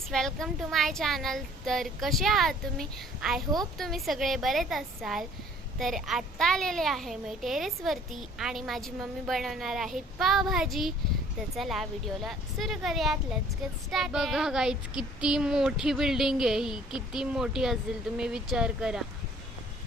Friends, welcome to my channel. तर कसे आहात तुम्ही? आय होप तुम्ही सगळे बरेच असाल. तर आत्ता आलेले आहे मी टेरेसवरती आणि माझी मम्मी बनवणार आहे पावभाजी. तर चला व्हिडिओला सुरू करूयात. Let's get start. बघा गाईज, किती मोठी बिल्डिंग आहे ही. किती मोठी असेल तुम्ही विचार करा.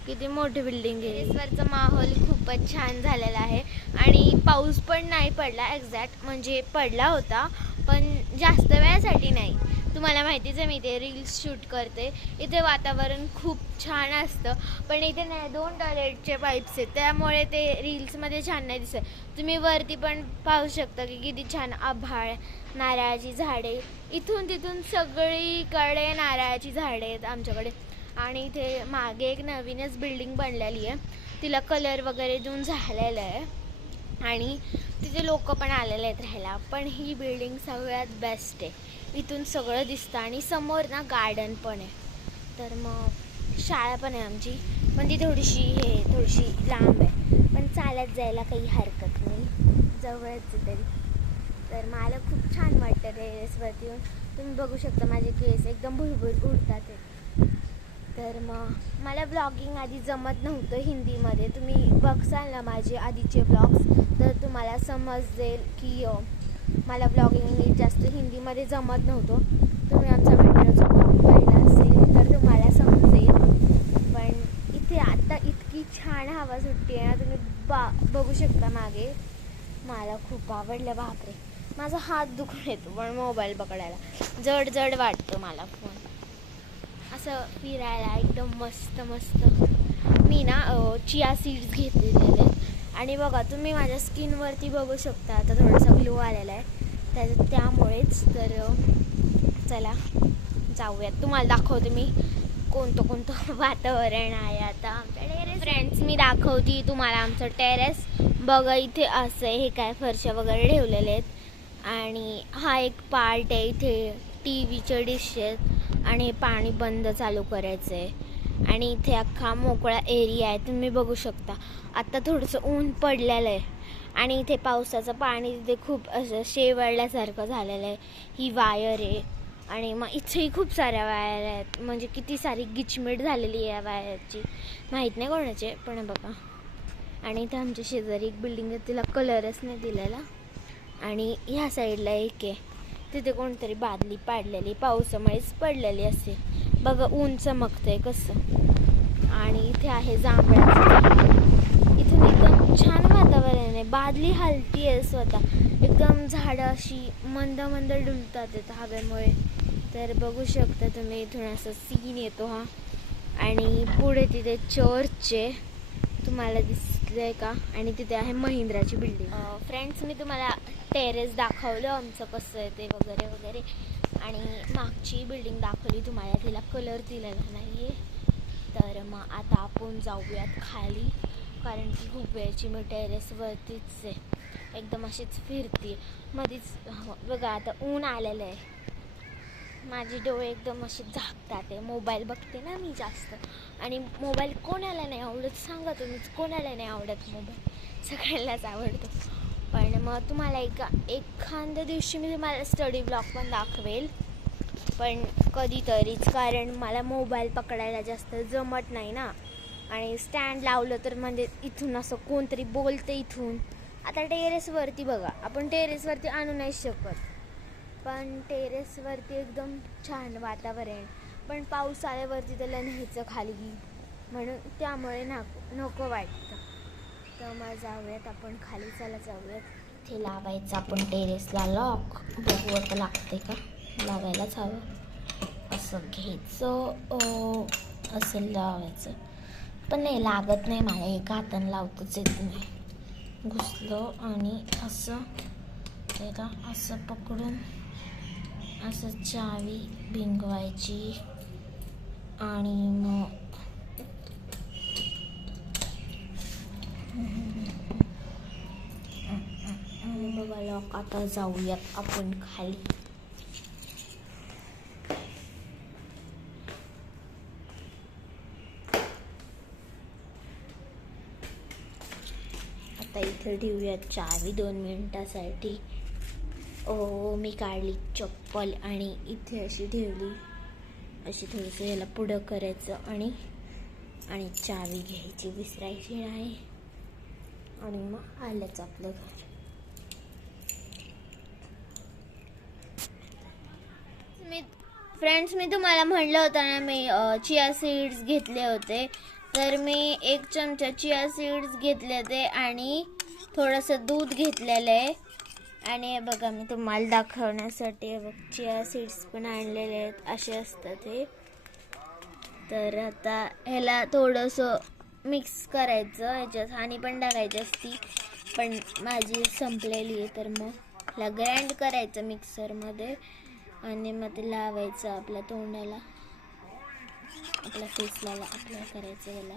किती मोठी बिल्डिंग आहे. टेरेसवरचा माहोल खूपच छान झालेला आहे आणि पाऊस पण नाही पडला. एक्झॅक्ट म्हणजे पडला होता पण जास्त वेळासाठी नाही. तुम्हाला माहितीच आहे, मी इथे रील्स शूट करते. इथे वातावरण खूप छान असतं पण इथे नाही, 2 टॉयलेटचे पाईप्स आहेत त्यामुळे ते रील्समध्ये छान नाही दिसत. तुम्ही वरती पण पाहू शकता की किती छान आभाळ, नारळाची झाडे, इथून तिथून सगळीकडे नारळाची झाडे आहेत आमच्याकडे. आणि इथे मागे एक नवीनच बिल्डिंग बनलेली आहे, तिला कलर वगैरे देऊन झालेलं आहे आणि तिथे लोक पण आलेले आहेत राहायला. पण ही बिल्डिंग सगळ्यात बेस्ट आहे. इथून सगळं दिसतं आणि समोर ना गार्डन पण आहे. तर मग शाळा पण आहे आमची, पण ती थोडीशी लांब आहे, पण चालत जायला काही हरकत नाही, जवळच तरी. तर मला खूप छान वाटतं टेरेसवरती येऊन. तुम्ही बघू शकता माझे केस एकदम भुरभुर उडतात आहेत. तर मग मला ब्लॉगिंग आधी जमत नव्हतं हिंदीमध्ये. तुम्ही बघसाल ना माझे आधीचे ब्लॉग्स तर तुम्हाला समजेल की मला ब्लॉगिंग नीट जास्त हिंदीमध्ये जमत नव्हतं. तुम्ही आमचा मित्राचा ब्लॉग पाहिला असेल तर तुम्हाला समजेल. पण इथे आता इतकी छान हवा सुटते ना, तुम्ही बघू शकता मागे. मला खूप आवडलं. बापरे, माझा हात दुखून येतो पण मोबाईल पकडायला जड जड वाटतो मला फोन. असं फिरायला एकदम मस्त मस्त. मी ना चिया सीड्स घेतलेले आहेत आणि बघा तुम्ही माझ्या स्किनवरती बघू शकता आता थोडासा ग्लो आलेला आहे त्यामुळेच. तर चला जाऊयात, तुम्हाला दाखवते मी कोणतं वातावरण आहे आता आमच्या टेरेस. फ्रेंड्स, मी दाखवते तुम्हाला आमचं टेरेस. बघा इथे असं आहे, हे काय फरशा वगैरे ठेवलेले आहेत आणि हा एक पार्ट आहे. इथे टी व्हीचे डिश आहेत आणि पाणी बंद चालू करायचं आहे आणि इथे अख्खा मोकळा एरिया आहे, तुम्ही बघू शकता. आत्ता थोडंसं ऊन पडलेलं आहे आणि इथे पावसाचं पाणी तिथे खूप असं शेवळल्यासारखं झालेलं आहे. ही वायर आहे आणि मग इथेही खूप साऱ्या वायर आहेत, म्हणजे किती सारी गिचमीट झालेली आहे या वायरची, माहीत नाही कोणाचे, पण बघा. आणि इथे आमच्या शेजारी एक बिल्डिंग आहे, तिला कलरच नाही दिलेला. आणि ह्या साईडला एक आहे, तिथे कोणतरी बादली पाडलेली, पावसामुळेच पडलेली असेल. बघा ऊन चमकतंय कसं. आणि इथे आहे जांभळाचं. इथून एकदम छान वातावरण आहे. बादली हलती आहे स्वतः, एकदम झाडं अशी मंद मंद डुलतात आहेत हवेमुळे. तर बघू शकता तुम्ही, इथून असं सीन येतो हा. आणि पुढे तिथे चर्चचे, तुम्हाला दिसतंय का? आणि तिथे आहे महिंद्राची बिल्डिंग. फ्रेंड्स, मी तुम्हाला टेरेस दाखवलं आमचं कसं आहे ते वगैरे वगैरे, आणि मागची बिल्डिंग दाखवली तुम्हाला, तिला कलर दिलेला नाही आहे. तर मग आता आपण जाऊयात खाली, कारण की खूप वेळची मी टेरेसवरतीच आहे, एकदम अशीच फिरते मध्येच. बघा आता ऊन आलेलं आहे, माझे डोळे एकदम असे झाकतात आहे. मोबाईल बघते ना मी जास्त, आणि मोबाईल कोणाला नाही आवडत सांगा तुम्हीच, कोणाला नाही आवडत मोबाईल, सगळ्यांनाच आवडतो. पण मग तुम्हाला एखाद्या दिवशी मी तुम्हाला स्टडी ब्लॉग पण दाखवेल, पण कधीतरीच, कारण मला मोबाईल पकडायला जास्त जमत नाही ना. आणि स्टँड लावलं तर म्हणजे इथून असं कोणतरी बोलतं इथून. आता टेरेसवरती बघा, आपण टेरेसवरती आणू नाही शकत, पण टेरेसवरती एकदम छान वातावरण. पण पाऊस आल्यावरती त्याला न्यायचं खाली, म्हणून त्यामुळे नको वाटतं. तर मग जाऊयात आपण खाली, चला जाऊयात. ते लावायचं आपण टेरेसला लॉक, बघू आता लागते का, लावायलाच हवं. असं घ्यायचं, असं लावायचं, पण नाही लागत नाही मला, एका हातानं लावतच येत नाही. घुसलं आणि असं त्याला असं पकडून असं चावी भिंगवायची आणि मग बघा लॉक. आता जाऊयात आपण खाली. आता इथे ठेवूयात चावी 2 मिनिटासाठी. मी काढली चप्पल आणि इथे अशी ठेवली. अशी थोडंसं याला पुढं करायचं आणि चावी घ्यायची, विसरायची नाही. आणि मग आलंच आपलं घर. फ्रेंड्स, मी तुम्हाला म्हणलं होतं ना, मी चिया सीड्स घेतले होते. तर मी 1 चमचा चिया सीड्स घेतले होते आणि थोडंसं दूध घेतलेलं आहे. आणि हे बघा, मी तुम्हाला दाखवण्यासाठी चिया सीड्स पण आणलेले आहेत. असे असतात हे. तर आता ह्याला थोडंसं मिक्स करायचं. ह्याच्यात हानी पण टाकायची असती, पण माझी संपलेली आहे. तर मग ह्याला ग्राइंड करायचं मिक्सरमध्ये आणि मग ते लावायचं आपल्या तोंडाला, आपल्या फेसला अप्लाय करायचं याला.